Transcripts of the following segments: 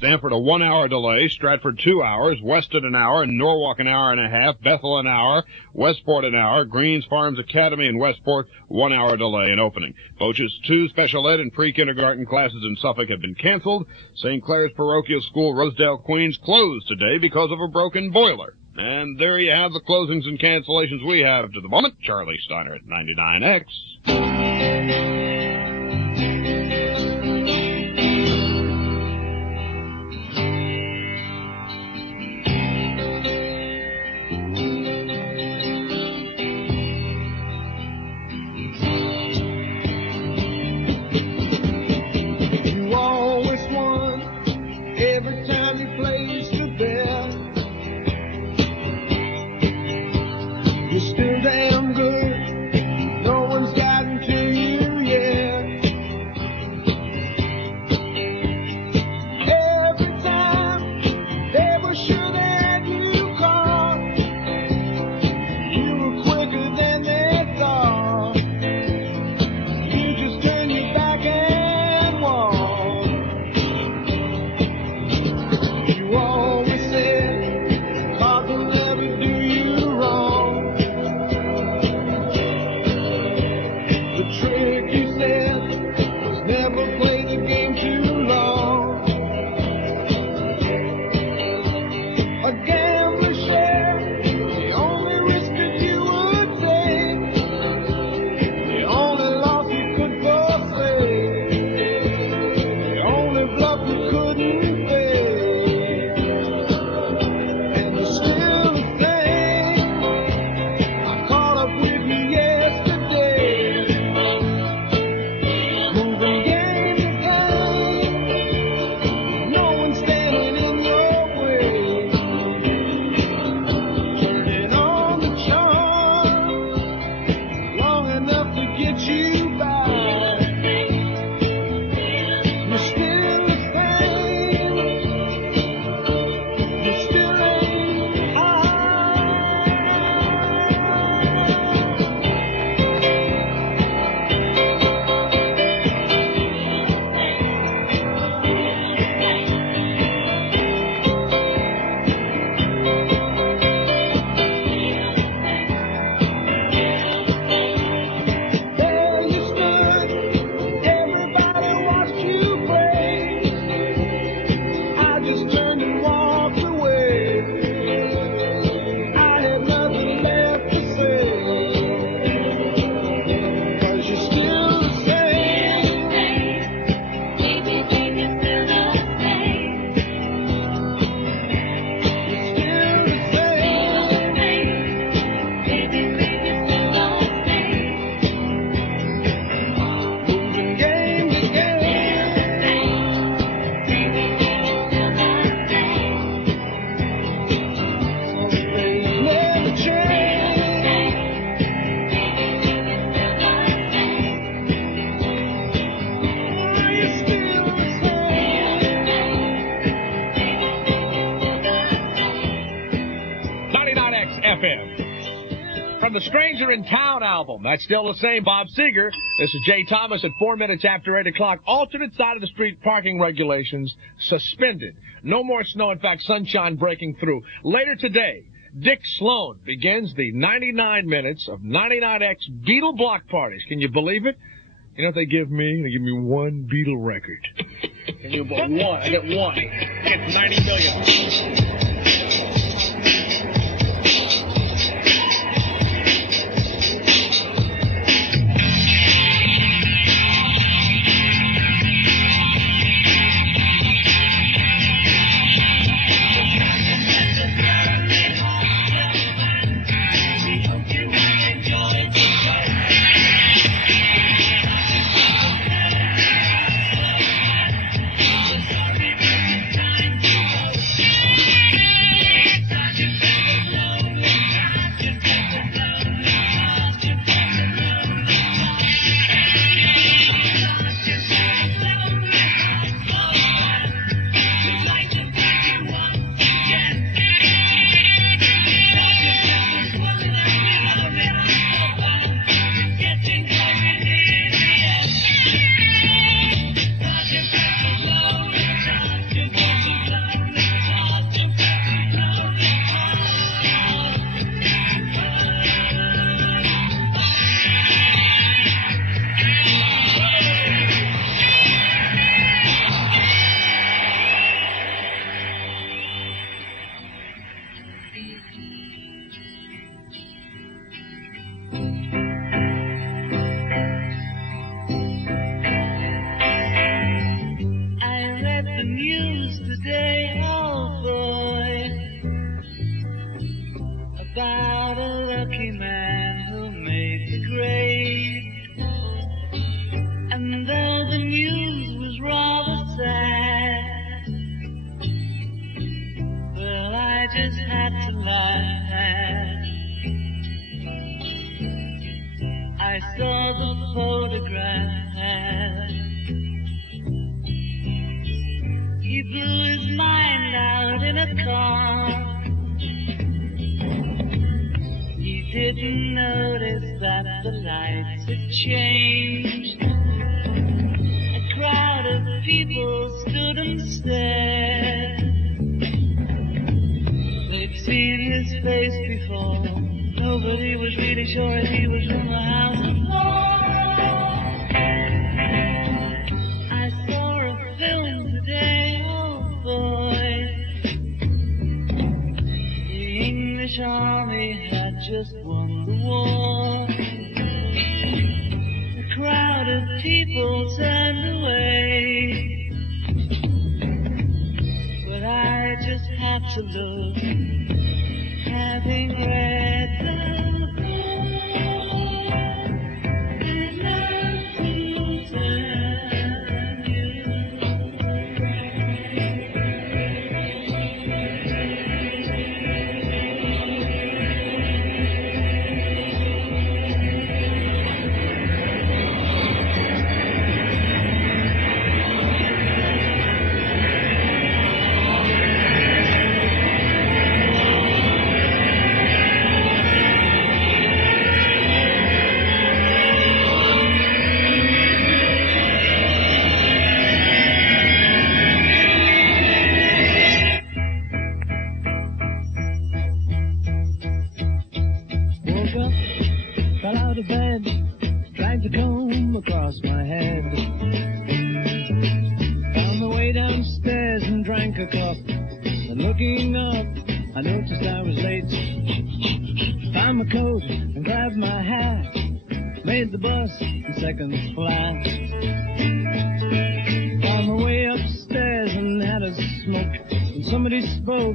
Stamford a 1 hour delay, Stratford 2 hours, Weston an hour, Norwalk an hour and a half, Bethel an hour, Westport an hour, Greens Farms Academy in Westport 1 hour delay in opening. Boches 2 special ed and pre-kindergarten classes in Suffolk have been canceled. St. Clair's Parochial School, Rosedale, Queens closed today because of a broken boiler. And there you have the closings and cancellations we have to the moment. Charlie Steiner at 99X. From the Stranger in Town album. That's still the same, Bob Seger. This is Jay Thomas at 4 minutes after 8 o'clock. Alternate side of the street parking regulations suspended. No more snow. In fact, sunshine breaking through. Later today, Dick Sloan begins the 99 minutes of 99X Beatle block parties. Can you believe it? You know what they give me? They give me one Beatle record. Can you believe one? I get one. It's 90 million. the news today, oh boy, about a lucky man who made the grade. And though the news was rather sad, well, I just had to laugh. I saw the photograph. He blew his mind out in a car. He didn't notice that the lights had changed. A crowd of people stood and stared. They'd seen his face before. Nobody was really sure if he was from the house of I saw a film today, oh boy. The English army had just won the war. A crowd of people turned away, but I just had to look, having read the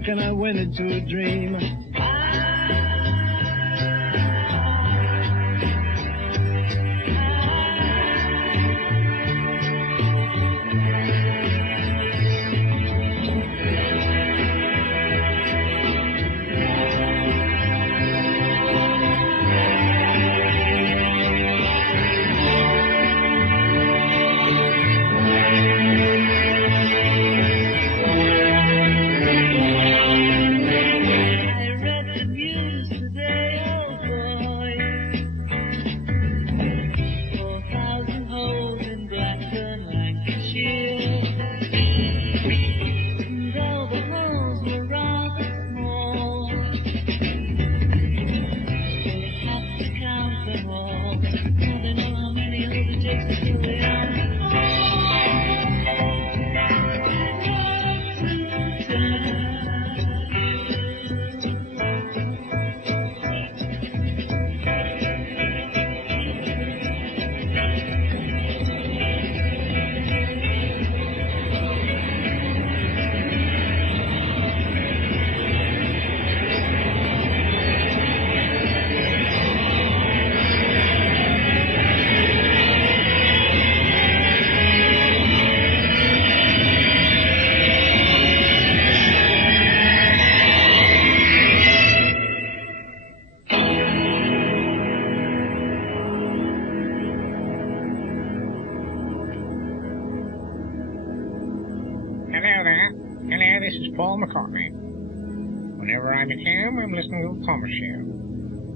and I went into a dream.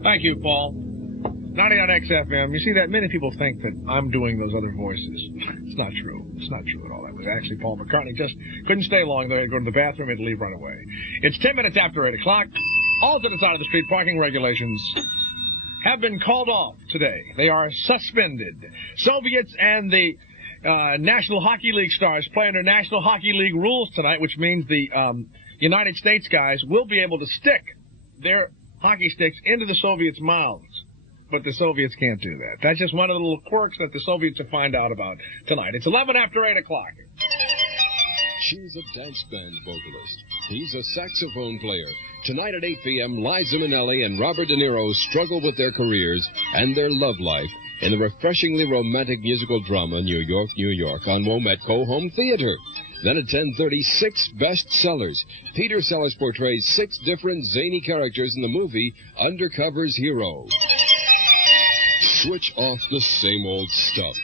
Thank you, Paul. 99XFM. You see that many people think that I'm doing those other voices. It's not true. It's not true at all. That was actually Paul McCartney. Just couldn't stay long. They had to go to the bathroom and leave right away. It's 10 minutes after 8 o'clock. Alternate side of the street parking regulations have been called off today. They are suspended. Soviets and the National Hockey League stars play under National Hockey League rules tonight, which means the United States guys will be able to stick their hockey sticks into the Soviets' mouths. But the Soviets can't do that. That's just one of the little quirks that the Soviets will find out about tonight. It's 11 after 8 o'clock. She's a dance band vocalist. He's a saxophone player. Tonight at 8 p.m., Liza Minnelli and Robert De Niro struggle with their careers and their love life in the refreshingly romantic musical drama New York, New York on Wometco Home Theater. Then at 10:30, 6 bestsellers. Peter Sellers portrays 6 different zany characters in the movie Undercover's Hero. Switch off the same old stuff.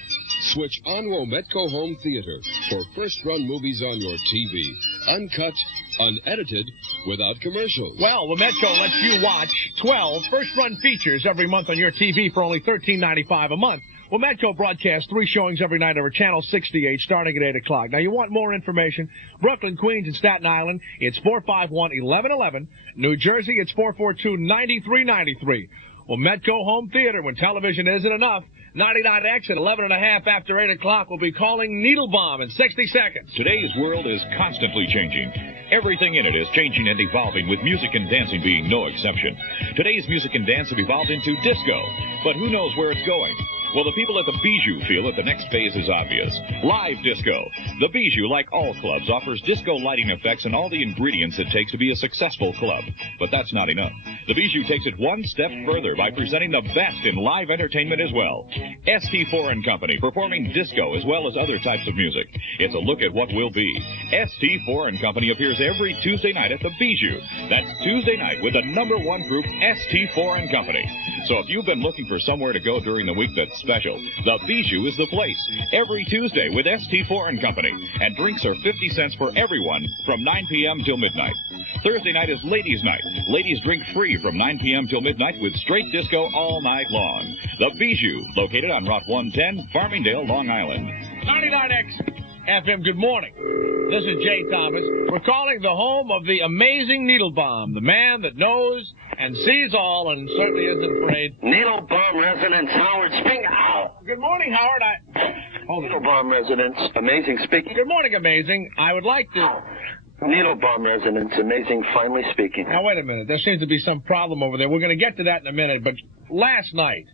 Switch on Wometco Home Theater for first-run movies on your TV. Uncut, unedited, without commercials. Well, Wometco lets you watch 12 first-run features every month on your TV for only $13.95 a month. Wometco broadcasts 3 showings every night over Channel 68 starting at 8 o'clock. Now, you want more information? Brooklyn, Queens, and Staten Island, it's 451-1111. New Jersey, it's 442-9393. Wometco Home Theater, when television isn't enough. 99X at 11:30 after 8 o'clock. We'll be calling Needle Bomb in 60 seconds. Today's world is constantly changing. Everything in it is changing and evolving, with music and dancing being no exception. Today's music and dance have evolved into disco, but who knows where it's going? Well, the people at the Bijou feel that the next phase is obvious. Live disco. The Bijou, like all clubs, offers disco lighting effects and all the ingredients it takes to be a successful club. But that's not enough. The Bijou takes it one step further by presenting the best in live entertainment as well. ST4 and Company, performing disco as well as other types of music. It's a look at what will be. ST4 and Company appears every Tuesday night at the Bijou. That's Tuesday night with the #1 group, ST4 and Company. So if you've been looking for somewhere to go during the week that's special, the Bijou is the place. Every Tuesday with ST4 and Company. And drinks are 50 cents for everyone from 9 p.m. till midnight. Thursday night is Ladies' Night. Ladies drink free from 9 p.m. till midnight with straight disco all night long. The Bijou, located on Route 110, Farmingdale, Long Island. 99X FM, good morning. This is Jay Thomas. We're calling the home of the amazing Needle Bomb, the man that knows and sees all and certainly isn't afraid. Needle Bomb residence, Howard speaking. Ow! Good morning, Howard. Needle Bomb residence, amazing speaking. Good morning, amazing. I would like to... Needle Bomb residence, amazing, finally speaking. Now, wait a minute. There seems to be some problem over there. We're going to get to that in a minute, but last night,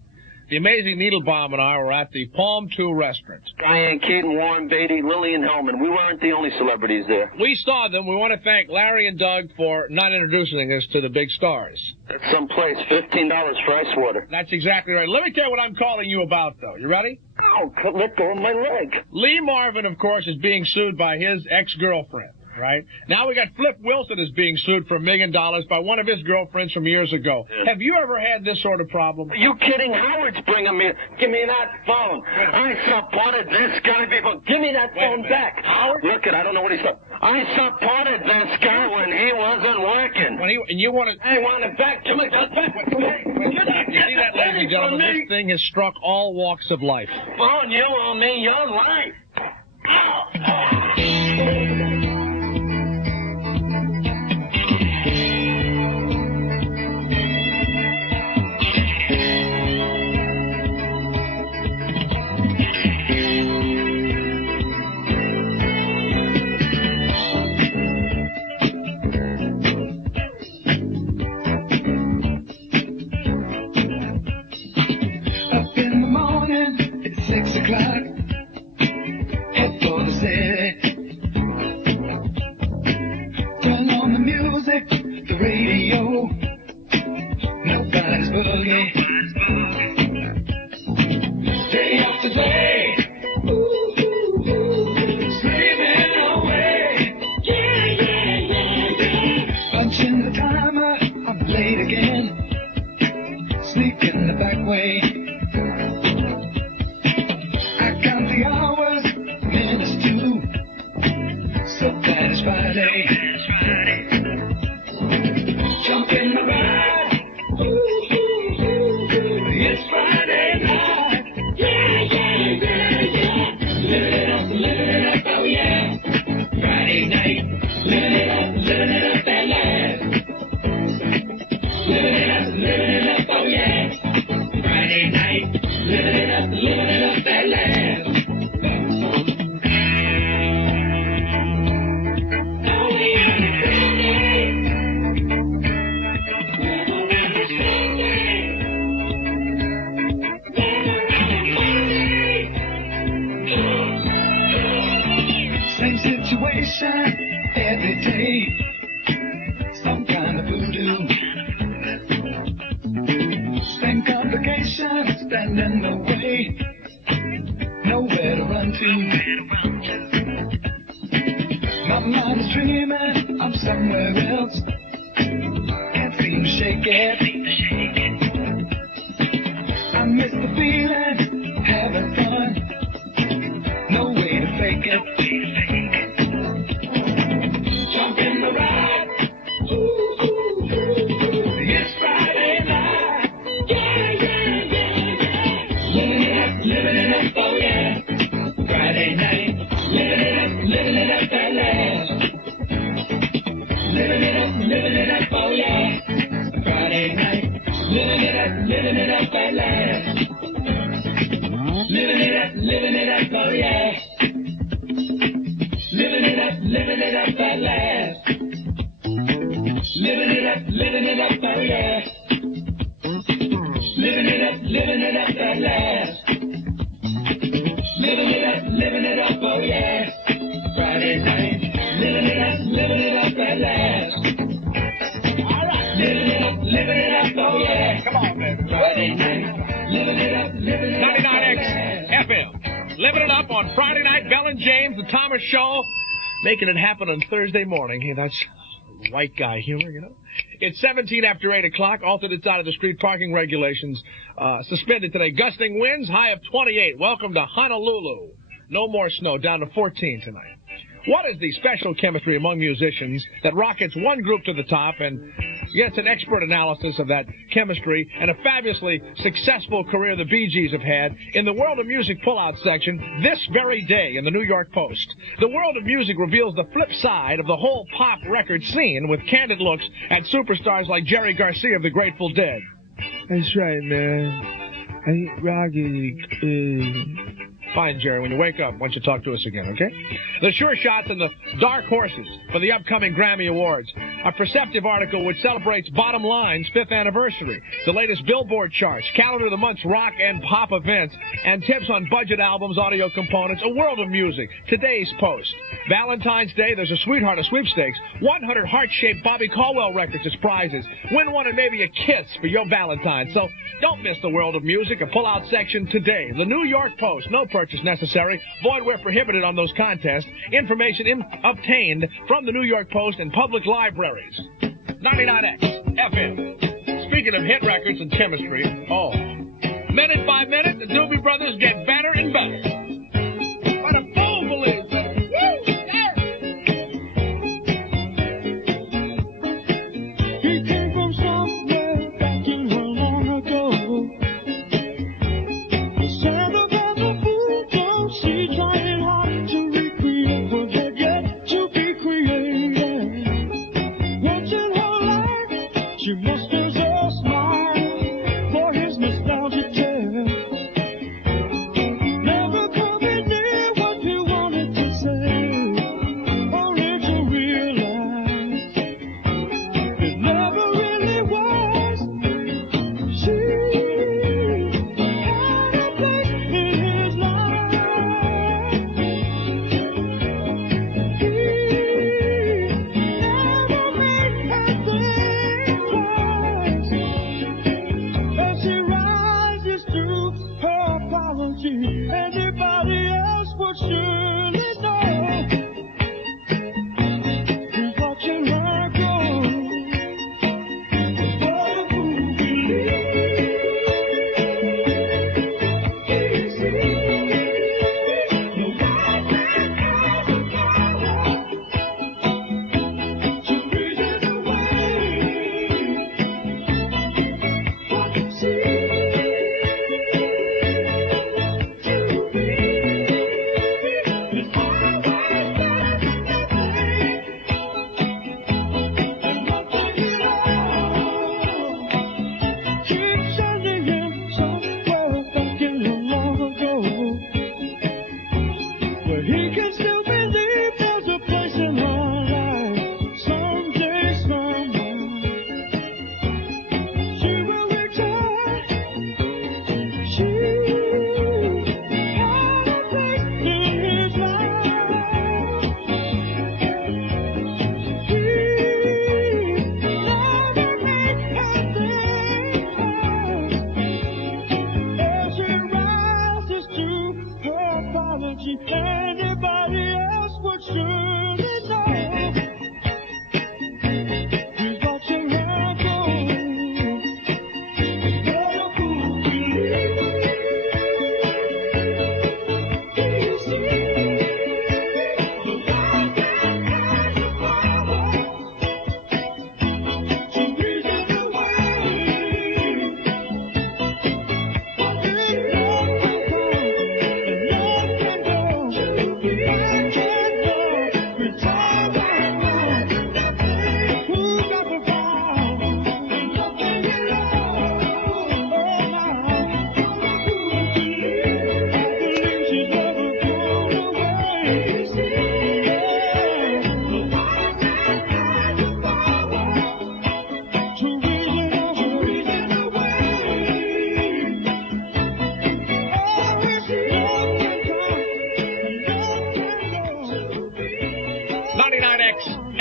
the amazing Needle Bomb and I were at the Palm 2 restaurant. Diane Keaton, Warren Beatty, Lillian Hellman. We weren't the only celebrities there. We saw them. We want to thank Larry and Doug for not introducing us to the big stars. That's someplace, $15 for ice water. That's exactly right. Let me tell you what I'm calling you about, though. You ready? Ow, let go of my leg. Lee Marvin, of course, is being sued by his ex-girlfriend. Right? Now we got Flip Wilson is being sued for $1 million by one of his girlfriends from years ago. Yeah. Have you ever had this sort of problem? Are you kidding? Howard's bringing me... Give me that phone. I supported this guy before. Give me that phone back. Howard? Look it, I don't know what he's saying. I supported this guy when he wasn't working. And you want to... I want it back. Give me that back. You see that, ladies and gentlemen? This thing has struck all walks of life. Phone, you owe me your life. Ow. every day, some kind of voodoo. Same complications stand in the way, nowhere to run to. My mind is dreaming, I'm somewhere else, can't seem to shake it. I miss the feeling, having fun, no way to fake it. Jump in the ride, ooh, ooh, ooh, ooh. It's Friday night, yeah, yeah, yeah, yeah. Living it up, oh yeah. Friday night, living it up at last. Living it up, oh yeah. Friday night, living it up at last. Living it up, oh yeah. Living it up at last. Living it up, oh yeah. Living it up at last. Living it up, oh yeah. Friday night, living it up at last. All right, living it up, oh yeah. Come on, man. Friday night, living it up 99X FM. Living it up on Friday night. Bell and James, the Thomas Show, making it happen on Thursday morning. Hey, that's white guy humor, you know. It's 17 after 8 o'clock. Alternate side of the street parking regulations suspended today. Gusting winds, high of 28. Welcome to Honolulu. No more snow, down to 14 tonight. What is the special chemistry among musicians that rockets one group to the top and gets an expert analysis of that chemistry and a fabulously successful career the Bee Gees have had in the World of Music pullout section this very day in the New York Post? The World of Music reveals the flip side of the whole pop record scene with candid looks at superstars like Jerry Garcia of the Grateful Dead. That's right, man. I ain't rocking. Fine, Jerry. When you wake up, why don't you talk to us again, okay? The sure shots and the dark horses for the upcoming Grammy Awards. A perceptive article which celebrates Bottom Line's 5th anniversary. The latest Billboard charts, calendar of the month's rock and pop events, and tips on budget albums, audio components, a world of music. Today's Post. Valentine's Day, there's a Sweetheart of Sweepstakes. 100 heart-shaped Bobby Caldwell records as prizes. Win one and maybe a kiss for your Valentine. So don't miss the World of Music, a pull-out section today. The New York Post. No purchase necessary. Void where prohibited on those contests. Information obtained from the New York Post and public libraries. 99X FM. Speaking of hit records and chemistry, minute by minute, the Doobie Brothers get better and better. What a fool believes that. He came from somewhere back in her long ago. The sound of the fool, don't she trying hard to recreate what had yet to be created. Once in her life, she musters a smile for his nostalgic tale. Never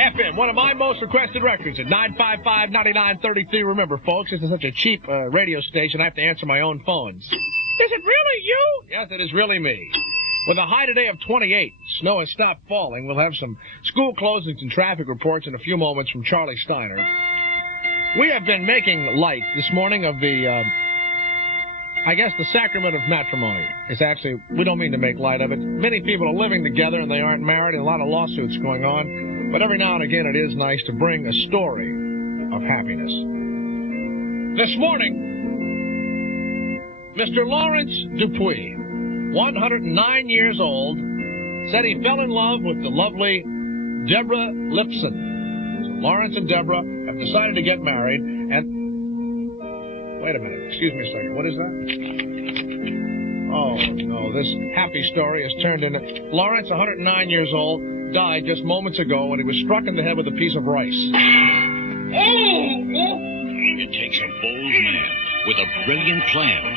FM, one of my most requested records at 955-9933. Remember, folks, this is such a cheap radio station, I have to answer my own phones. Is it really you? Yes, it is really me. With a high today of 28, snow has stopped falling. We'll have some school closings and traffic reports in a few moments from Charlie Steiner. We have been making light this morning of the, I guess the sacrament of matrimony. It's actually, we don't mean to make light of it. Many people are living together and they aren't married, and a lot of lawsuits going on. But every now and again it is nice to bring a story of happiness. This morning, Mr. Lawrence Dupuis, 109 years old, said he fell in love with the lovely Deborah Lipson. So Lawrence and Deborah have decided to get married, and... Wait a minute. Excuse me a second. What is that? Oh, no. This happy story has turned into... Lawrence, 109 years old, died just moments ago when he was struck in the head with a piece of rice. It takes a bold man with a brilliant plan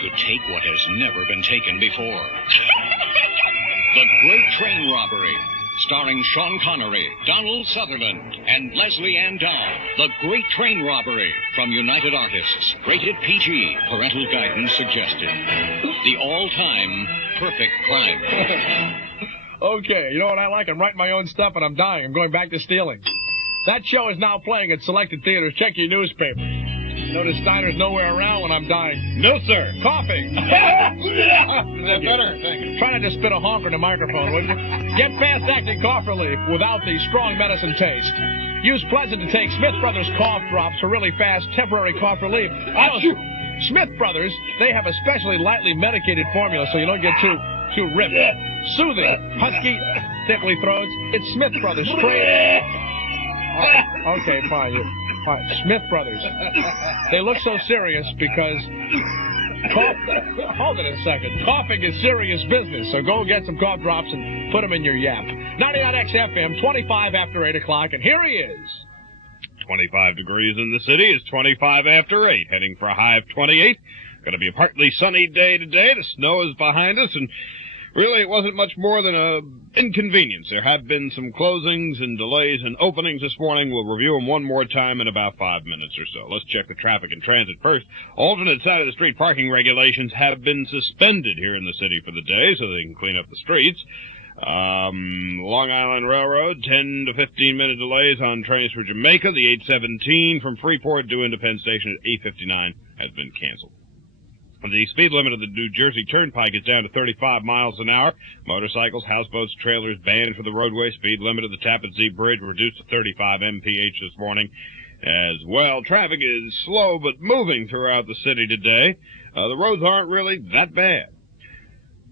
to take what has never been taken before. The Great Train Robbery, starring Sean Connery, Donald Sutherland, and Leslie Ann Down. The Great Train Robbery from United Artists. Rated PG. Parental guidance suggested. The all-time perfect crime. Okay, you know what I like? I'm writing my own stuff and I'm dying. I'm going back to stealing. That show is now playing at selected theaters. Check your newspaper. Notice Steiner's nowhere around when I'm dying. No, sir. Coughing. Is that better? Thank you. Try not to spit a honker in the microphone, would you? Get fast-acting cough relief without the strong medicine taste. Use Pleasant to take Smith Brothers cough drops for really fast temporary cough relief. Smith Brothers, they have a specially lightly medicated formula so you don't get too ripped. Soothing, husky, tickly throats. It's Smith Brothers straight. Oh, okay, fine. Fine. Smith Brothers. They look so serious because hold it a second. Coughing is serious business, so go get some cough drops and put them in your yap. 99XFM, 25 after 8 o'clock, and here he is. 25 degrees in the city. It's 25 after 8, heading for a high of 28. Going to be a partly sunny day today. The snow is behind us, and really, it wasn't much more than an inconvenience. There have been some closings and delays and openings this morning. We'll review them one more time in about 5 minutes or so. Let's check the traffic and transit first. Alternate side of the street parking regulations have been suspended here in the city for the day so they can clean up the streets. Long Island Railroad, 10 to 15-minute delays on trains for Jamaica. The 817 from Freeport to Independence Station at 8:59 has been canceled. The speed limit of the New Jersey Turnpike is down to 35 miles an hour. Motorcycles, houseboats, trailers banned for the roadway. Speed limit of the Tappan Zee Bridge reduced to 35 mph this morning as well. Traffic is slow but moving throughout the city today. The roads aren't really that bad.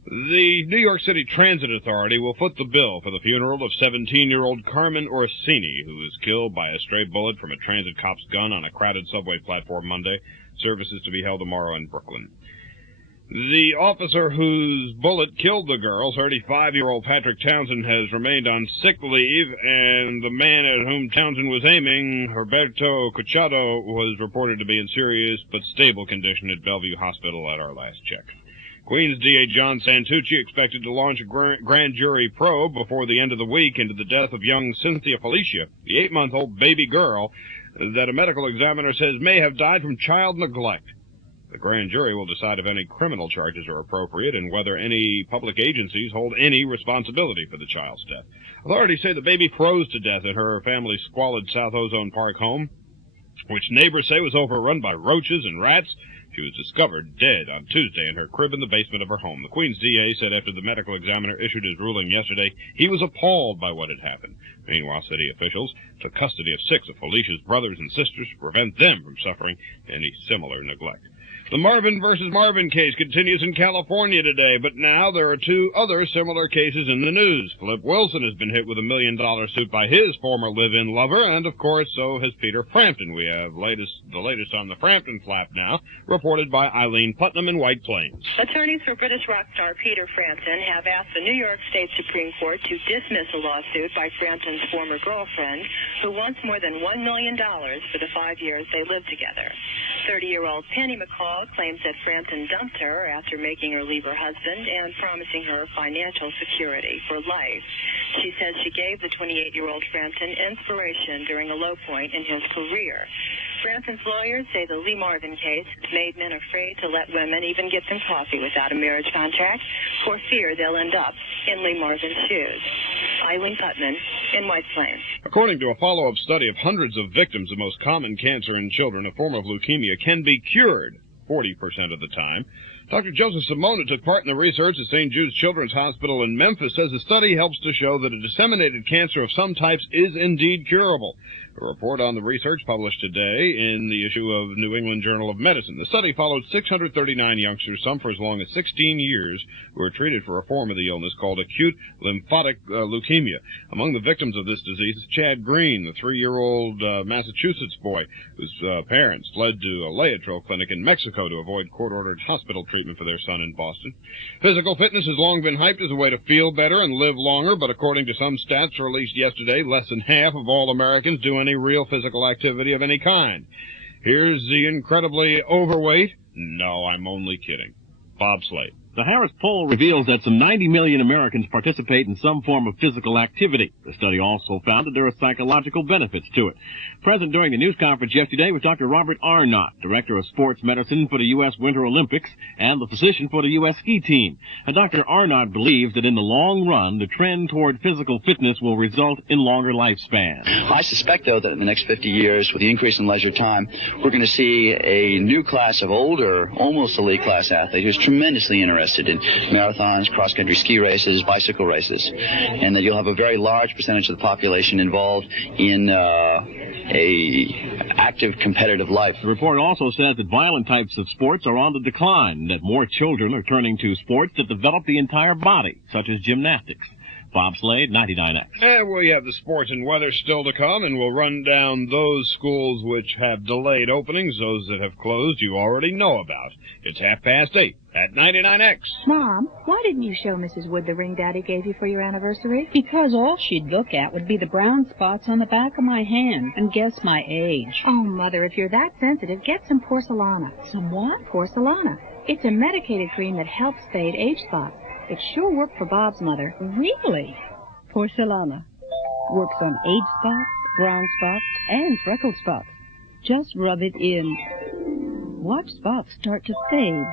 The New York City Transit Authority will foot the bill for the funeral of 17-year-old Carmen Orsini, who was killed by a stray bullet from a transit cop's gun on a crowded subway platform Monday. Services to be held tomorrow in Brooklyn. The officer whose bullet killed the girl, 35-year-old Patrick Townsend, has remained on sick leave, and the man at whom Townsend was aiming, Roberto Cochado, was reported to be in serious but stable condition at Bellevue Hospital at our last check. Queens DA John Santucci expected to launch a grand jury probe before the end of the week into the death of young Cynthia Felicia, the 8-month-old baby girl that a medical examiner says may have died from child neglect. The grand jury will decide if any criminal charges are appropriate and whether any public agencies hold any responsibility for the child's death. Authorities say the baby froze to death in her family's squalid South Ozone Park home, which neighbors say was overrun by roaches and rats. She was discovered dead on Tuesday in her crib in the basement of her home. The Queens DA said after the medical examiner issued his ruling yesterday, he was appalled by what had happened. Meanwhile, city officials took custody of 6 of Felicia's brothers and sisters to prevent them from suffering any similar neglect. The Marvin versus Marvin case continues in California today, but now there are 2 other similar cases in the news. Flip Wilson has been hit with $1 million suit by his former live-in lover, and of course, so has Peter Frampton. We have the latest on the Frampton flap now, reported by Eileen Putnam in White Plains. Attorneys for British rock star Peter Frampton have asked the New York State Supreme Court to dismiss a lawsuit by Frampton's former girlfriend, who wants more than $1 million for the 5 years they lived together. 30-year-old Penny McCall claims that Franson dumped her after making her leave her husband and promising her financial security for life. She says she gave the 28-year-old Franson inspiration during a low point in his career. Franson's lawyers say the Lee Marvin case has made men afraid to let women even get some coffee without a marriage contract for fear they'll end up in Lee Marvin's shoes. Eileen Putman in White Plains. According to a follow-up study of hundreds of victims of most common cancer in children, a form of leukemia can be cured 40% of the time. Dr. Joseph Simona took part in the research at St. Jude's Children's Hospital in Memphis, says the study helps to show that a disseminated cancer of some types is indeed curable. A report on the research published today in the issue of New England Journal of Medicine. The study followed 639 youngsters, some for as long as 16 years, who were treated for a form of the illness called acute lymphatic leukemia. Among the victims of this disease is Chad Green, the 3-year-old Massachusetts boy whose parents fled to a Laetrile clinic in Mexico to avoid court-ordered hospital treatment for their son in Boston. Physical fitness has long been hyped as a way to feel better and live longer, but according to some stats released yesterday, less than half of all Americans do any real physical activity of any kind. Here's the incredibly overweight, no, I'm only kidding, Bob Slade. The Harris poll reveals that some 90 million Americans participate in some form of physical activity. The study also found that there are psychological benefits to it. Present during the news conference yesterday was Dr. Robert Arnott, Director of Sports Medicine for the U.S. Winter Olympics and the physician for the U.S. ski team. And Dr. Arnott believes that in the long run, the trend toward physical fitness will result in longer lifespans. I suspect, though, that in the next 50 years, with the increase in leisure time, we're going to see a new class of older, almost elite class athlete who's tremendously interested in marathons, cross-country ski races, bicycle races, and that you'll have a very large percentage of the population involved in a active competitive life. The report also says that violent types of sports are on the decline, and that more children are turning to sports that develop the entire body, such as gymnastics. Bob Slade, 99X. And we have the sports and weather still to come, and we'll run down those schools which have delayed openings. Those that have closed you already know about. It's 8:30 at 99X. Mom, why didn't you show Mrs. Wood the ring Daddy gave you for your anniversary? Because all she'd look at would be the brown spots on the back of my hand and guess my age. Oh, Mother, if you're that sensitive, get some Porcelana. Some what? Porcelana. It's a medicated cream that helps fade age spots. It sure worked for Bob's mother. Really? Porcelana. Works on age spots, brown spots, and freckled spots. Just rub it in. Watch spots start to fade.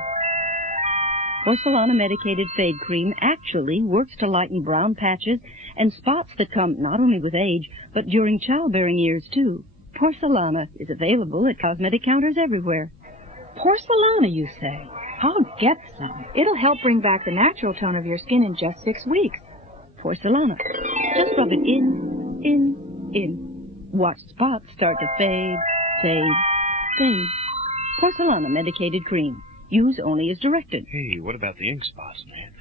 Porcelana medicated fade cream actually works to lighten brown patches and spots that come not only with age, but during childbearing years, too. Porcelana is available at cosmetic counters everywhere. Porcelana, you say? I'll get some. It'll help bring back the natural tone of your skin in just 6 weeks. Porcelana. Just rub it in. Watch spots start to fade, fade, fade. Porcelana medicated cream. Use only as directed. Hey, what about the ink spots, man?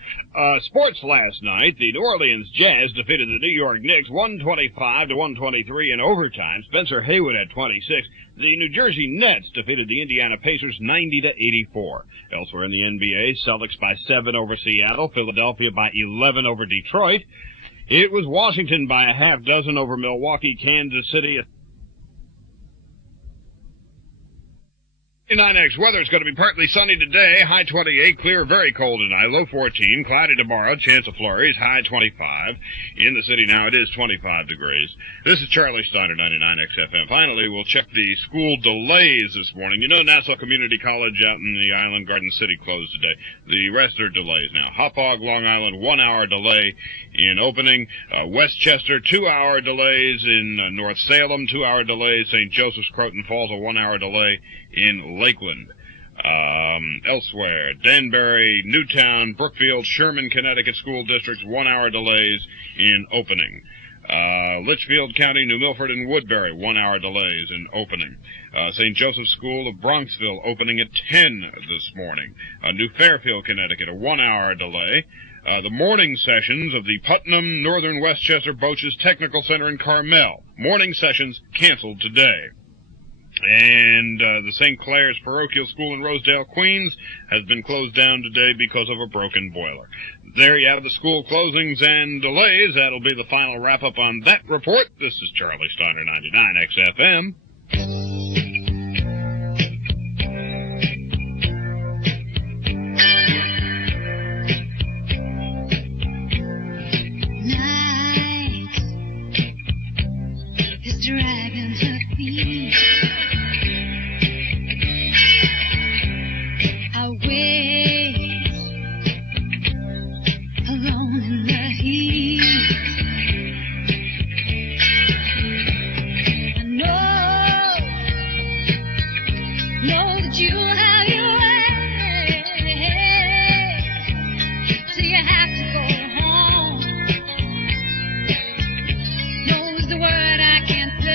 Sports last night. The New Orleans Jazz defeated the New York Knicks 125-123 in overtime. Spencer Haywood had 26. The New Jersey Nets defeated the Indiana Pacers 90-84. Elsewhere in the NBA, Celtics by 7 over Seattle, Philadelphia by 11 over Detroit. It was Washington by a half dozen over Milwaukee, Kansas City. 9X weather is going to be partly sunny today, high 28, clear, very cold tonight, low 14, cloudy tomorrow, chance of flurries, high 25. In the city now, it is 25 degrees. This is Charlie Steiner, 99X FM. Finally, we'll check the school delays this morning. You know, Nassau Community College out in the Island Garden City closed today. The rest are delays now. Hauppauge, Long Island, 1 hour delay in opening. Westchester, 2 hour delays in North Salem, 2 hour delays. St. Joseph's, Croton Falls, a 1 hour delay in Lakeland. Elsewhere, Danbury, Newtown, Brookfield, Sherman, Connecticut school districts, 1 hour delays in opening. Litchfield County, New Milford, and Woodbury, 1 hour delays in opening. St. Joseph's School of Bronxville opening at 10 this morning. New Fairfield, Connecticut, a 1 hour delay. The morning sessions of the Putnam, Northern Westchester, Boches Technical Center in Carmel. Morning sessions canceled today. And the St. Clair's Parochial School in Rosedale, Queens, has been closed down today because of a broken boiler. There you have the school closings and delays. That'll be the final wrap-up on that report. This is Charlie Steiner, 99X FM. Just dragging her feet. I wait alone in the heat. I know that you have your way, so you have to go home. Knows the word I can't say.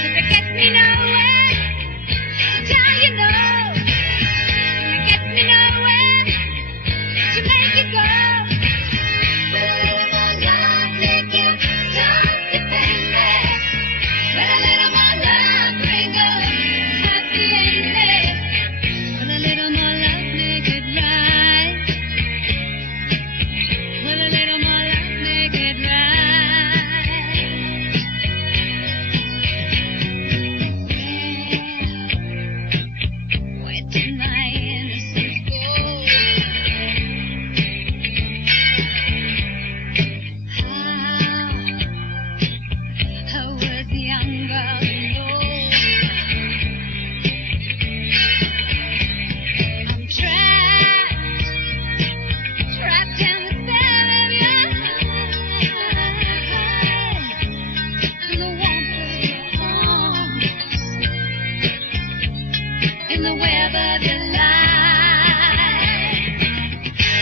If it gets me nowhere, tell you no. If it gets me nowhere, to make it go. Will a little more love make you stop depending? Will a little more love bring us happy ending? Will a little more love make it right? Will a little more love make it right? Where did my innocence go? How was the young girl know? I'm trapped in the spell of your eyes, in the warmth of your arms, in the web of your life.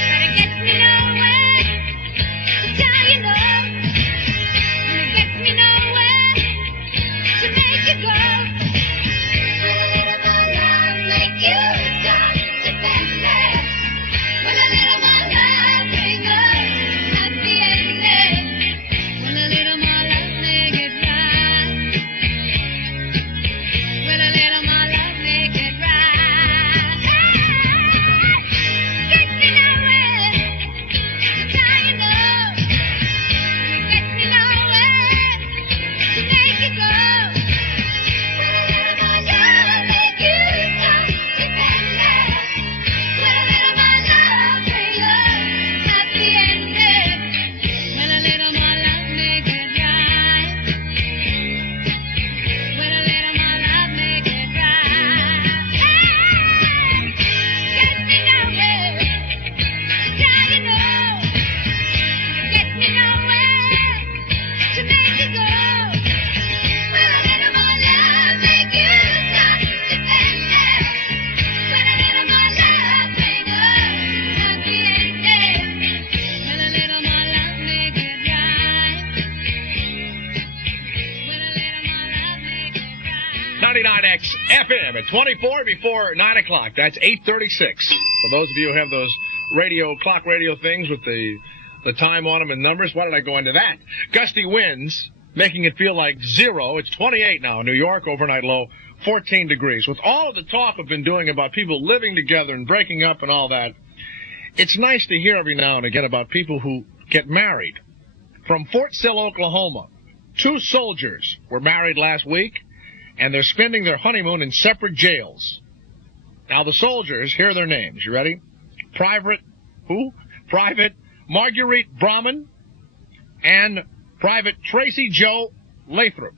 But it gets me nowhere to tell you no. And it gets me nowhere to make you go. Will a little more love make you stop depending? Will a little more love bring us happy ending? Will a little more love make it right? Will a little more love make it right? Gets me nowhere to tell you no. It gets me nowhere to make you go. Will a little more love make you stop depending? Will a little more love bring us happy ending? Will a little more love make it right? Will a little more love make it right? Gets me nowhere to tell you no. It gets me nowhere to make you go. Will a little more love make you stop depending? Will a little more love bring us happy ending? Will a little more love make it right? Will a little more love make it right? 99X FM at 24 before 9 o'clock. That's 8:36. For those of you who have those clock radio things with the time on them and numbers, why did I go into that? Gusty winds, making it feel like zero. It's 28 now in New York, overnight low 14 degrees. With all of the talk we've been doing about people living together and breaking up and all that, it's nice to hear every now and again about people who get married. From Fort Sill, Oklahoma, 2 soldiers were married last week, and they're spending their honeymoon in separate jails. Now, the soldiers, here are their names. You ready? Private Marguerite Brahman and Private Tracy Joe Lathrop.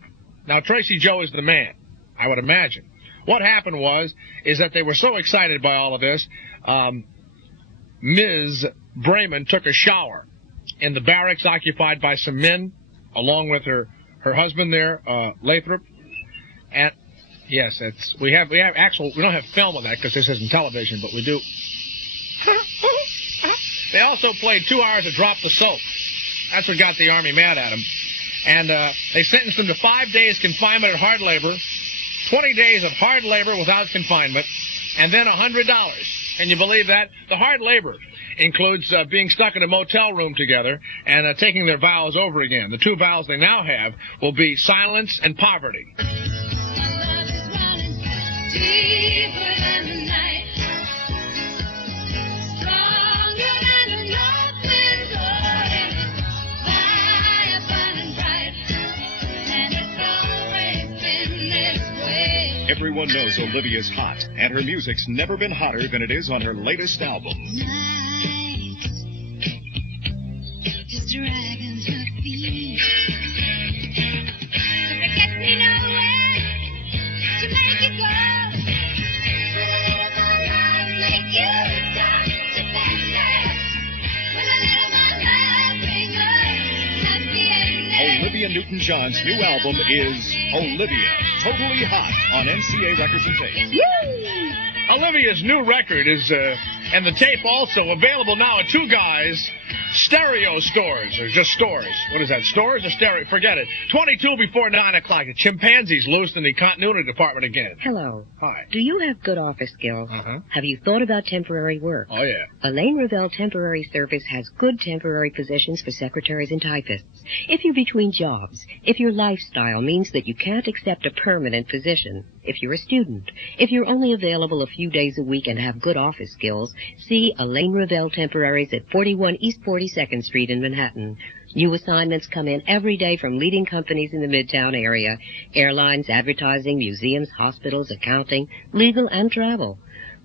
Now, Tracy Joe is the man, I would imagine. What happened is that they were so excited by all of this, Ms. Brayman took a shower in the barracks occupied by some men, along with her husband there, Lathrop. And yes, we don't have film of that because this isn't television, but we do. They also played 2 hours of Drop the Soap. That's what got the Army mad at him. And they sentenced him to 5 days confinement at hard labor, 20 days of hard labor without confinement, and then $100. Can you believe that? The hard labor includes being stuck in a motel room together and taking their vows over again. The 2 vows they now have will be silence and poverty. Deeper than the night, stronger than an open door, fire burning bright, and it's always been this way. Everyone knows Olivia's hot, and her music's never been hotter than it is on her latest album. Night is dragging her feet. Olivia Newton-John's new album is Olivia, totally hot on NCA Records and Tapes. Olivia's new record is, and the tape also, available now at Two Guys stereo stores, or just stores. What is that, stores or stereo? Forget it. 22 before 9 o'clock. The chimpanzees loosed in the continuity department again. Hello. Hi. Do you have good office skills? Uh-huh. Have you thought about temporary work? Oh, yeah. Elaine Revell Temporary Service has good temporary positions for secretaries and typists. If you're between jobs, if your lifestyle means that you can't accept a permanent position, if you're a student, if you're only available a few days a week and have good office skills, see Elaine Revell Temporaries at 41 East 42nd Street in Manhattan. New assignments come in every day from leading companies in the Midtown area: airlines, advertising, museums, hospitals, accounting, legal, and travel.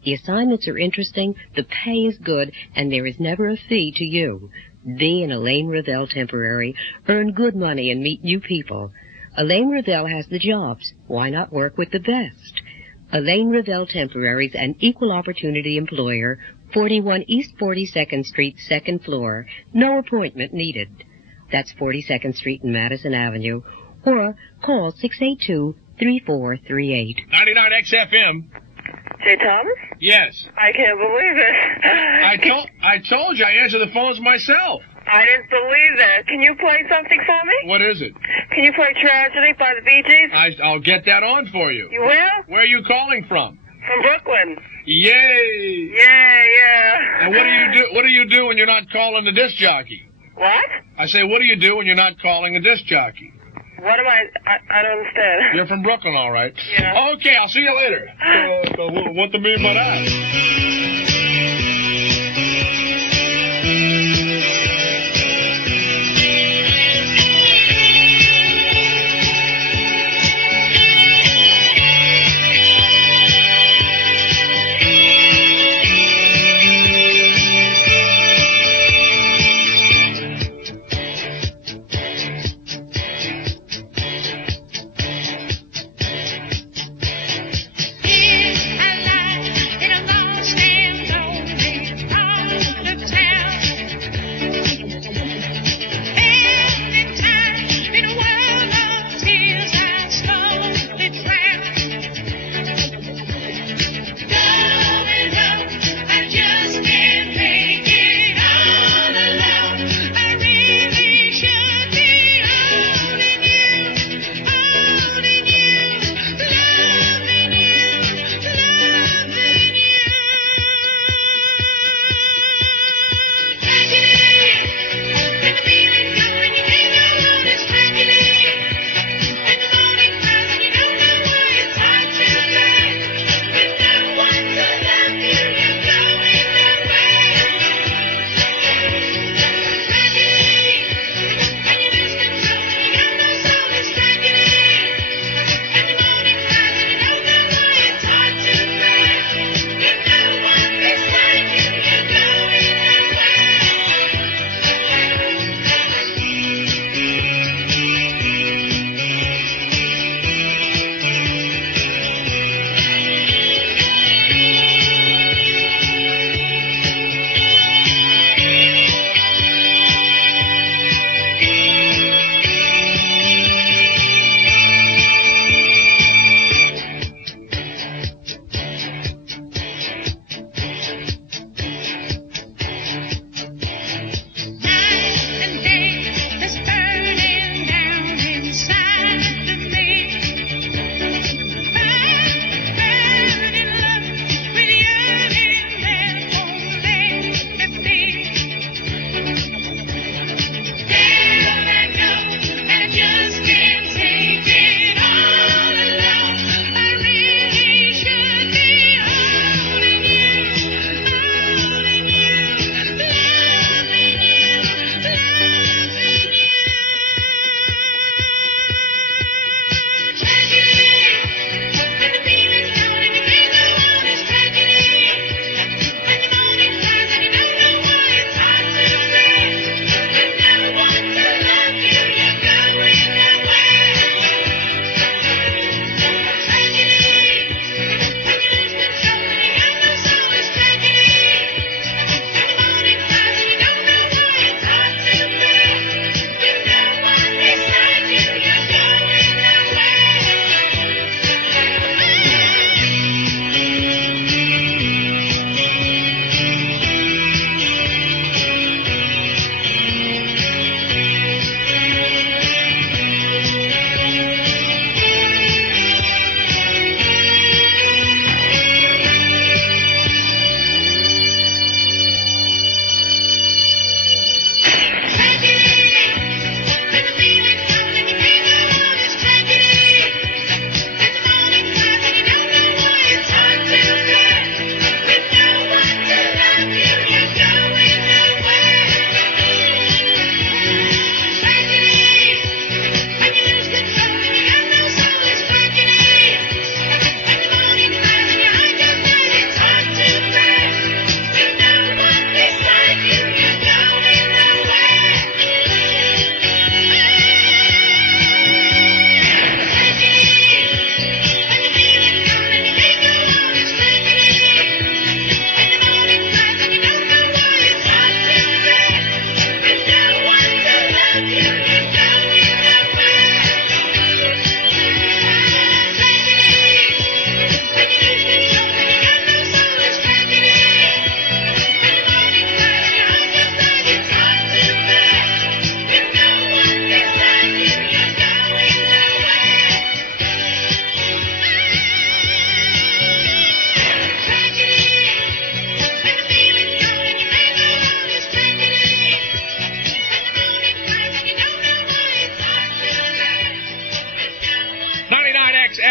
The assignments are interesting, the pay is good, and there is never a fee to you. Be an Elaine Revell Temporary, earn good money, and meet new people. Elaine Revell has the jobs. Why not work with the best? Elaine Revell Temporaries, an equal opportunity employer, 41 East 42nd Street, 2nd floor. No appointment needed. That's 42nd Street and Madison Avenue. Or call 682-3438. 99 XFM. J. Thomas? Yes. I can't believe it. I told you I answered the phones myself. I didn't believe that. Can you play something for me? What is it? Can you play Tragedy by the Bee Gees? I'll get that on for you. You will? Where are you calling from? From Brooklyn. Yay! Yeah. And what do you do when you're not calling the disc jockey? What? I say, what do you do when you're not calling the disc jockey? What am I don't understand. You're from Brooklyn, all right. Yeah. Okay, I'll see you later. What do you mean by that? In a lost and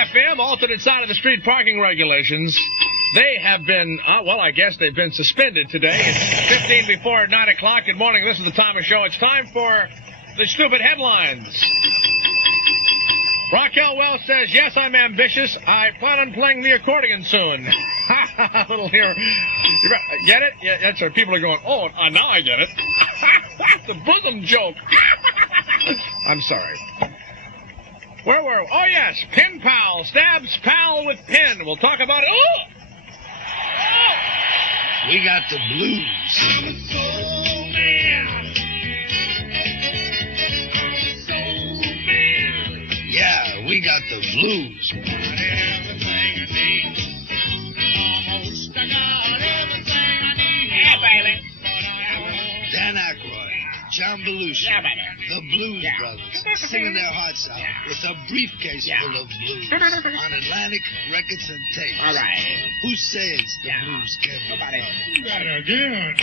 XFM, alternate side of the street parking regulations. They have been, I guess they've been suspended today. It's 15 before 9 o'clock. Good morning. This is the time of show. It's time for the stupid headlines. Raquel Wells says, yes, I'm ambitious. I plan on playing the accordion soon. Little here. Get it? Yeah, that's right. People are going, oh, now I get it. The bosom joke. I'm sorry. Where were we? Oh, yes. Pin pal stabs pal with pin. We'll talk about it. Oh! We got the blues. I'm a soul man. Yeah, we got the blues. Got everything I need. Almost I got everything I need. Yeah, baby. Dan Aykroyd, John Belushi, the Blues Brothers, singing their hearts out with a briefcase full of blues on Atlantic Records and Tapes. All right. Who says the blues can't be found? Right again.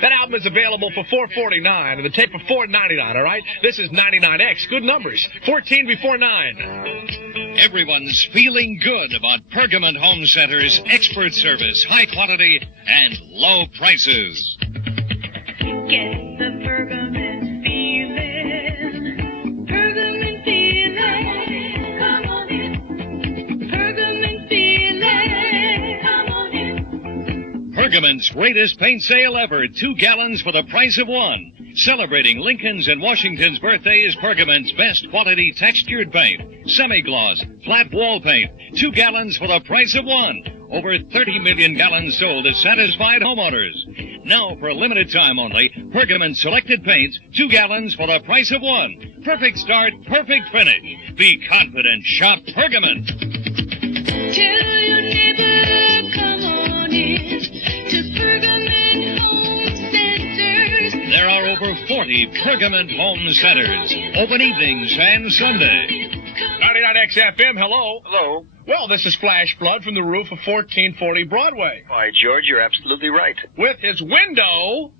That album is available for $4.49 and the tape for $4.99, all right? This is 99X. Good numbers. 14 before 9. Everyone's feeling good about Pergament Home Center's expert service, high quality, and low prices. Get the Pergament feeling. Pergament feeling. Come on in. Pergament feeling. Come on in. Pergament's greatest paint sale ever, 2 gallons for the price of 1. Celebrating Lincoln's and Washington's birthdays, Pergament's best quality textured paint, semi-gloss, flat wall paint, 2 gallons for the price of 1. Over 30 million gallons sold to satisfied homeowners. Now, for a limited time only, Pergament selected paints, 2 gallons for the price of 1. Perfect start, perfect finish. Be confident, shop Pergament. Tell your neighbor, come on in to Pergament Home Centers. There are over 40 Pergament Home Centers, open evenings and Sunday. 99XFM, hello. Hello. Well, this is Flash Flood from the roof of 1440 Broadway. Why, George, you're absolutely right. With his window...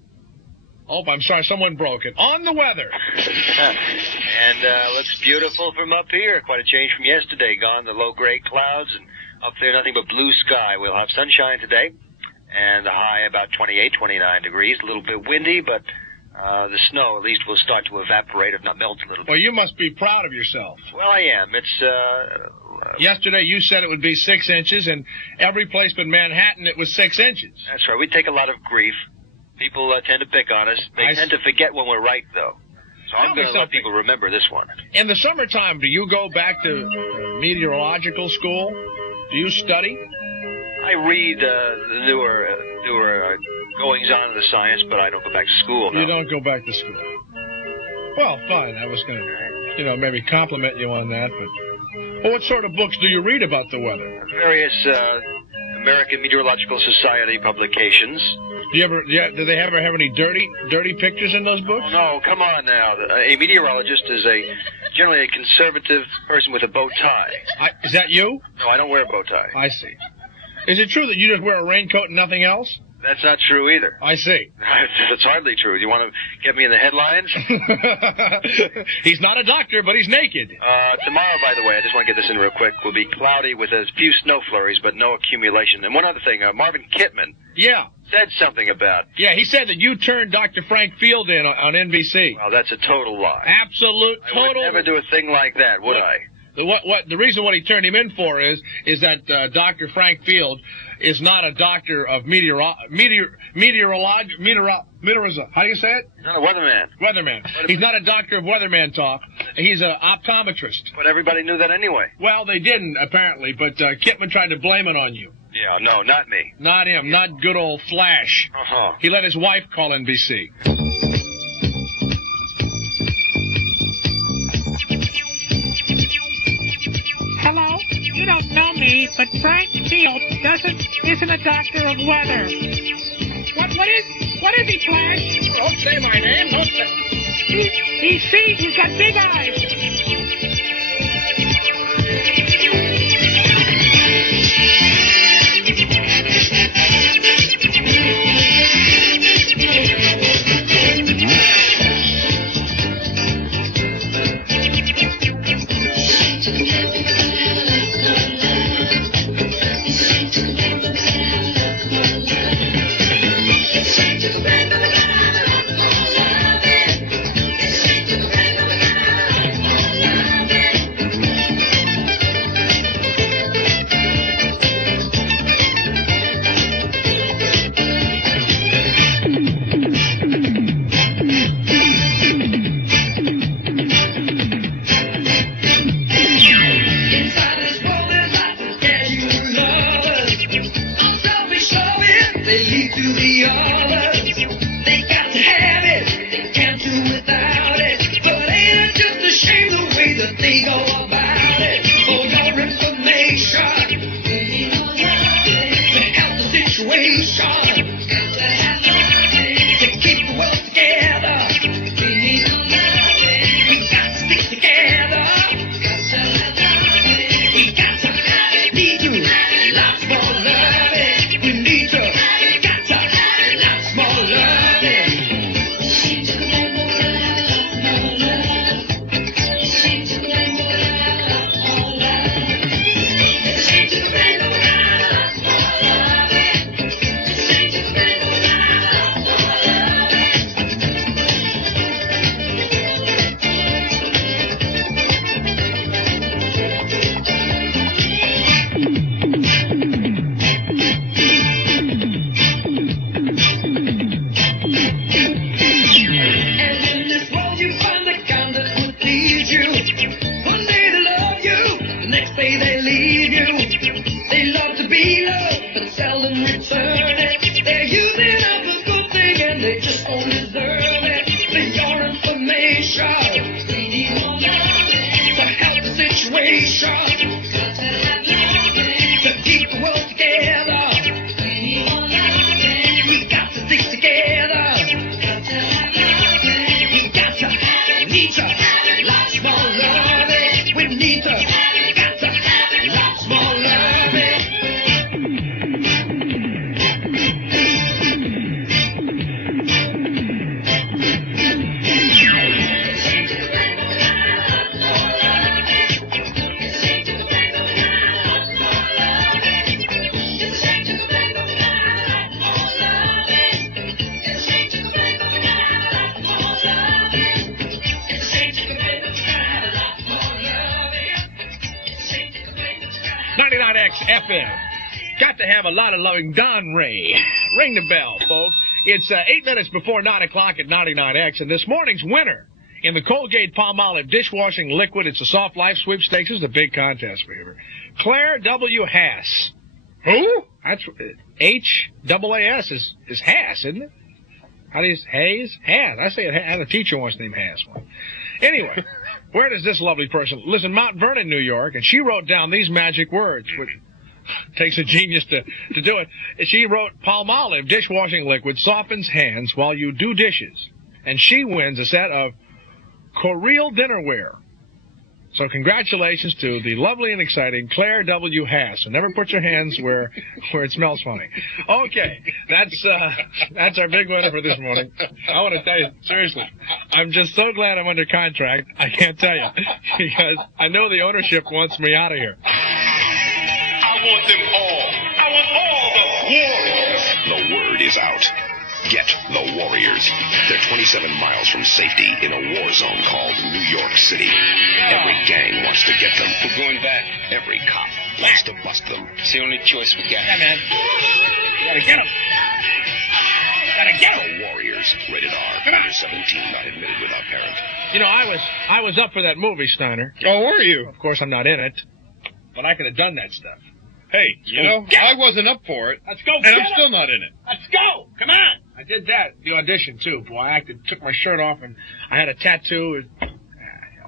Oh, I'm sorry, someone broke it. On the weather. And looks beautiful from up here. Quite a change from yesterday. Gone the low gray clouds, and up there nothing but blue sky. We'll have sunshine today, and the high about 28, 29 degrees. A little bit windy, but the snow at least will start to evaporate, if not melt a little bit. Well, you must be proud of yourself. Well, I am. It's... Yesterday you said it would be 6 inches, and every place but Manhattan it was 6 inches. That's right. We take a lot of grief. People tend to pick on us. They tend to forget when we're right, though. So I'm going to let people remember this one. In the summertime, do you go back to meteorological school? Do you study? I read the newer goings-on of the science, but I don't go back to school. No. You don't go back to school. Well, fine. I was going to, maybe compliment you on that, but... Well, what sort of books do you read about the weather? Various American Meteorological Society publications. Do they ever have any dirty pictures in those books? Oh, no, come on now. A meteorologist is generally a conservative person with a bow tie. Is that you? No, I don't wear a bow tie. I see. Is it true that you just wear a raincoat and nothing else? That's not true either. I see. That's hardly true. You want to get me in the headlines? He's not a doctor, but he's naked. Tomorrow, by the way, I just want to get this in real quick, will be cloudy with a few snow flurries, but no accumulation. And one other thing, Marvin Kittman said something about... Yeah, he said that you turned Dr. Frank Field in on NBC. Well, that's a total lie. Absolute, total... I would never do a thing like that, would I? The reason what he turned him in for is that Dr. Frank Field is not a doctor of how do you say it? He's not a weatherman. Weatherman. He's not a doctor of weatherman talk. He's an optometrist. But everybody knew that anyway. Well, they didn't, apparently, but Kittman tried to blame it on you. Yeah, no, not me. Not him, not good old Flash. Uh-huh. He let his wife call NBC. Hello? You don't know me, but Frank Field isn't a doctor of weather. What is he, Flash? Don't say my name. Don't say... He's got big eyes. To help the situation. To keep the world together. We got to stick together. We got to, need to, lots more love. We need to, got to, lots more love. FM. Got to have a lot of loving. Don Ray. Ring the bell, folks. It's 8 minutes before 9 o'clock at 99X, and this morning's winner in the Colgate Palmolive dishwashing liquid, it's a Soft Life Sweepstakes, is the big contest for you. Claire W. Haas. Who? That's H-A-A-S is Haas, isn't it? How do you say Hayes? Haas. I say it. I had a teacher once named Haas. Anyway, where does this lovely person lives? In Mount Vernon, New York, and she wrote down these magic words, which takes a genius to do it. She wrote, Palmolive dishwashing liquid softens hands while you do dishes. And she wins a set of Correal dinnerware. So congratulations to the lovely and exciting Claire W. Haas. So never put your hands where it smells funny. Okay, that's our big winner for this morning. I want to tell you, seriously, I'm just so glad I'm under contract. I can't tell you, because I know the ownership wants me out of here. I want them all. I want all the Warriors. The word is out. Get the Warriors. They're 27 miles from safety in a war zone called New York City. Every gang wants to get them. We're going back. Every cop wants to bust them. It's the only choice we got. Yeah, man. You gotta get them. Gotta get them. The Warriors. Rated R. Under 17. Not admitted without parent. You know, I was up for that movie, Steiner. Oh, were you? Of course, I'm not in it, but I could have done that stuff. Hey, you know, I wasn't up for it. Let's go. And I'm still not in it. Let's go. Come on. I did that, the audition, too. Boy, I took my shirt off, and I had a tattoo.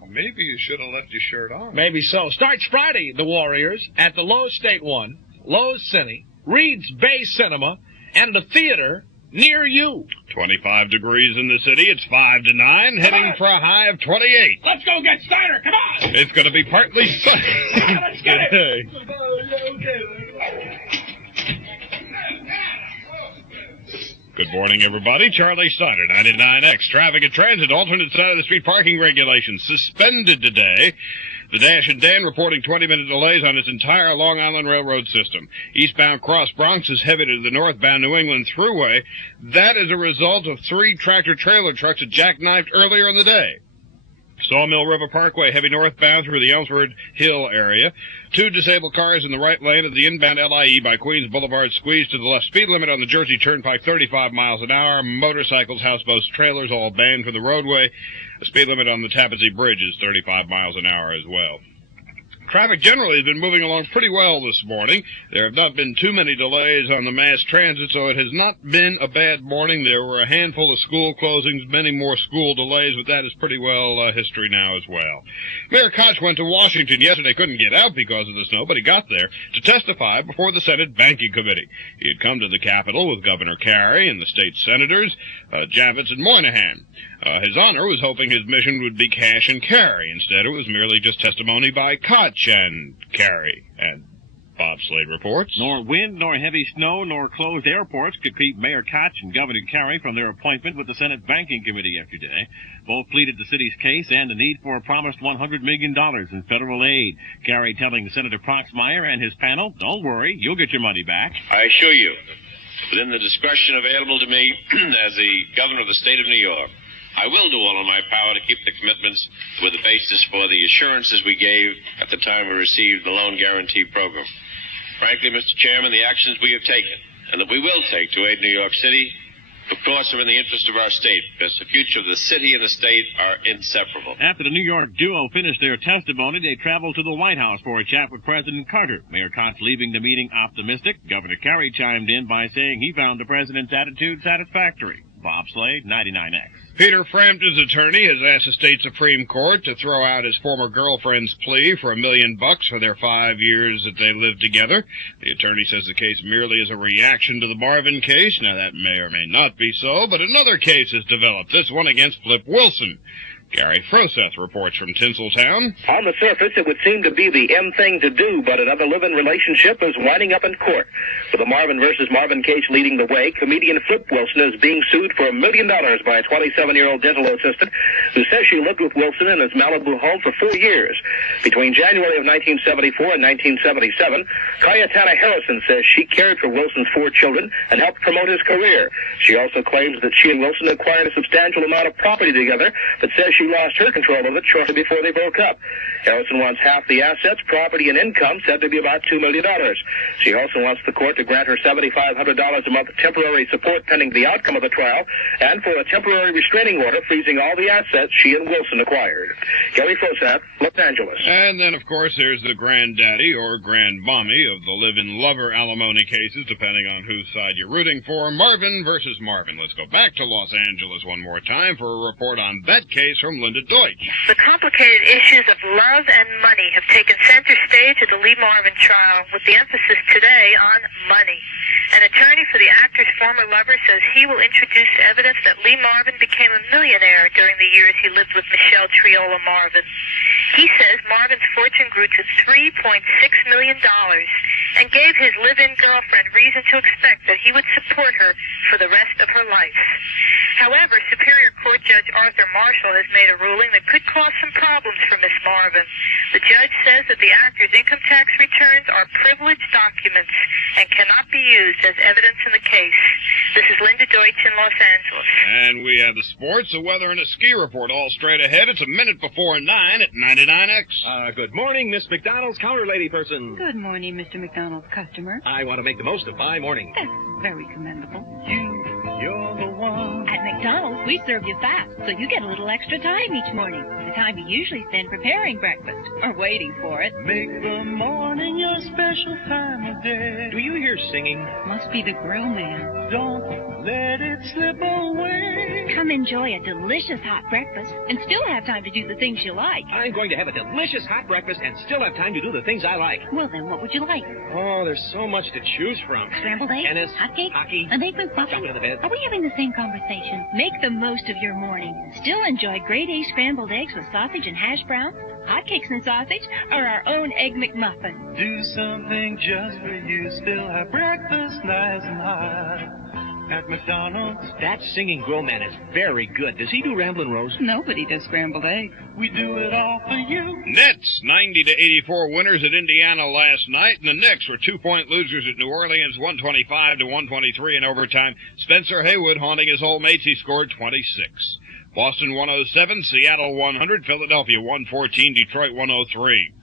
Maybe you should have left your shirt on. Maybe so. Starts Friday, the Warriors, at the Lowe's State One, Lowe's Cine, Reed's Bay Cinema, and the theater near you. 25 degrees in the city. It's 5 to 9, heading for a high of 28. Let's go get Steiner. Come on. It's going to be partly sunny. Let's get it. Good morning, everybody. Charlie Steiner, 99X. Traffic and transit, alternate side of the street parking regulations suspended today. The Dash and Dan reporting 20-minute delays on its entire Long Island Railroad system. Eastbound Cross Bronx is heavy to the northbound New England Thruway. That is a result of 3 tractor-trailer trucks that jackknifed earlier in the day. Sawmill River Parkway, heavy northbound through the Ellsworth Hill area. 2 disabled cars in the right lane of the inbound LIE by Queens Boulevard squeezed to the left. Speed limit on the Jersey Turnpike, 35 miles an hour. Motorcycles, houseboats, trailers, all banned from the roadway. The speed limit on the Tappan Zee Bridge is 35 miles an hour as well. Traffic generally has been moving along pretty well this morning. There have not been too many delays on the mass transit, so it has not been a bad morning. There were a handful of school closings, many more school delays, but that is pretty well history now as well. Mayor Koch went to Washington yesterday. Couldn't get out because of the snow, but he got there to testify before the Senate Banking Committee. He had come to the Capitol with Governor Carey and the state senators, Javits and Moynihan. His Honor was hoping his mission would be cash and carry. Instead, it was merely just testimony by Koch and Carey. And Bob Slade reports. Nor wind, nor heavy snow, nor closed airports could keep Mayor Koch and Governor Carey from their appointment with the Senate Banking Committee yesterday. Both pleaded the city's case and the need for a promised $100 million in federal aid. Carey telling Senator Proxmire and his panel, don't worry, you'll get your money back. I assure you, within the discretion available to me as the governor of the state of New York, I will do all in my power to keep the commitments with the basis for the assurances we gave at the time we received the loan guarantee program. Frankly, Mr. Chairman, the actions we have taken and that we will take to aid New York City, of course, are in the interest of our state, because the future of the city and the state are inseparable. After the New York duo finished their testimony, they traveled to the White House for a chat with President Carter. Mayor Koch leaving the meeting optimistic. Governor Carey chimed in by saying he found the president's attitude satisfactory. Bobsleigh 99X. Peter Frampton's attorney has asked the state Supreme Court to throw out his former girlfriend's plea for $1 million for their 5 years that they lived together. The attorney says the case merely is a reaction to the Marvin case. Now, that may or may not be so, but another case has developed, this one against Flip Wilson. Gary Froseth reports from Tinseltown. On the surface, it would seem to be the M thing to do, but another live-in relationship is winding up in court. With the Marvin versus Marvin case leading the way, comedian Flip Wilson is being sued for $1 million by a 27-year-old dental assistant who says she lived with Wilson in his Malibu home for 4 years. Between January of 1974 and 1977, Cayetana Harrison says she cared for Wilson's 4 children and helped promote his career. She also claims that she and Wilson acquired a substantial amount of property together, but says she lost her control of it shortly before they broke up. Harrison wants half the assets, property, and income, said to be about $2 million. She also wants the court to grant her $7,500 a month temporary support pending the outcome of the trial, and for a temporary restraining order freezing all the assets she and Wilson acquired. Gary Froseth, Los Angeles. And then, of course, there's the granddaddy or grandmommy of the live-in lover alimony cases, depending on whose side you're rooting for. Marvin versus Marvin. Let's go back to Los Angeles one more time for a report on that case from Linda Deutsch. The complicated issues of love and money have taken center stage at the Lee Marvin trial, with the emphasis today on money. An attorney for the actor's former lover says he will introduce evidence that Lee Marvin became a millionaire during the years he lived with Michelle Triola Marvin. He says Marvin's fortune grew to $3.6 million and gave his live-in girlfriend reason to expect that he would support her for the rest of her life. However, Superior Court Judge Arthur Marshall has made a ruling that could cause some problems for Miss Marvin. The judge says that the actor's income tax returns are privileged documents and cannot be used as evidence in the case. This is Linda Deutsch in Los Angeles. And we have the sports, the weather, and a ski report all straight ahead. It's a minute before 9 at 99X. Good morning, Miss McDonald's counter lady person. Good morning, Mr. McDonald's customer. I want to make the most of my morning. That's very commendable. You're the one. At McDonald's, we serve you fast, so you get a little extra time each morning. The time you usually spend preparing breakfast or waiting for it. Make the morning your special time of day. Do you hear singing? Must be the grill man. Don't let it slip away. Come enjoy a delicious hot breakfast and still have time to do the things you like. I'm going to have a delicious hot breakfast and still have time to do the things I like. Well, then what would you like? Oh, there's so much to choose from. Scrambled eggs? Tennis, hotcakes? hockey, an egg McMuffin? jump to the bed. Are we having the same conversation? Make the most of your morning. Still enjoy grade A scrambled eggs with sausage and hash browns, hotcakes and sausage, or our own egg McMuffin. Do something just for you. Still have breakfast nice and hot. At McDonald's. That singing grill man is very good. Does he do Ramblin' Rose? Nobody does scrambled eggs. We do it all for you. Nets, 90-84 winners at Indiana last night, and the Knicks were 2-point losers at New Orleans, 125-123 in overtime. Spencer Haywood haunting his old mates, he scored 26. Boston 107, Seattle 100, Philadelphia 114, Detroit 103.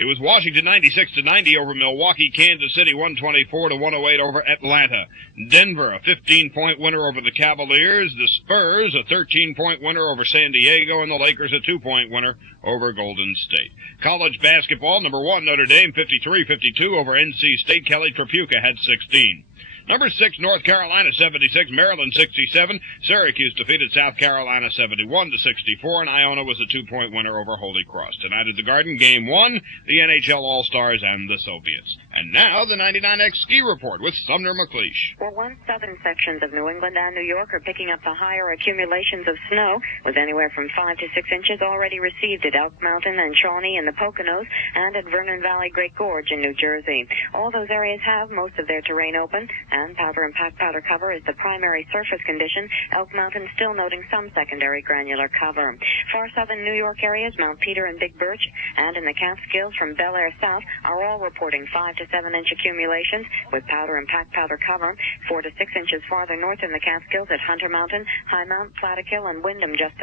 It was Washington 96-90 over Milwaukee, Kansas City 124-108 over Atlanta. Denver, a 15-point winner over the Cavaliers. The Spurs, a 13-point winner over San Diego, and the Lakers, a 2-point winner over Golden State. College basketball, number 1 Notre Dame 53-52 over NC State. Kelly Tripucka had 16. Number 6, North Carolina 76, Maryland 67. Syracuse defeated South Carolina 71-64, and Iona was a 2-point winner over Holy Cross. Tonight at the Garden, Game 1, the NHL All-Stars and the Soviets. And now the 99X Ski Report with Sumner McLeish. Well, one southern sections of New England and New York are picking up the higher accumulations of snow, with anywhere from 5 to 6 inches already received at Elk Mountain and Shawnee in the Poconos and at Vernon Valley Great Gorge in New Jersey. All those areas have most of their terrain open, and powder and packed powder cover is the primary surface condition. Elk Mountain still noting some secondary granular cover. Far southern New York areas, Mount Peter and Big Birch, and in the Catskills from Bel Air south are all reporting 5 to 7 inch accumulations with powder and packed powder cover. 4 to 6 inches farther north in the Catskills at Hunter Mountain, High Mount, Plattekill, and Wyndham just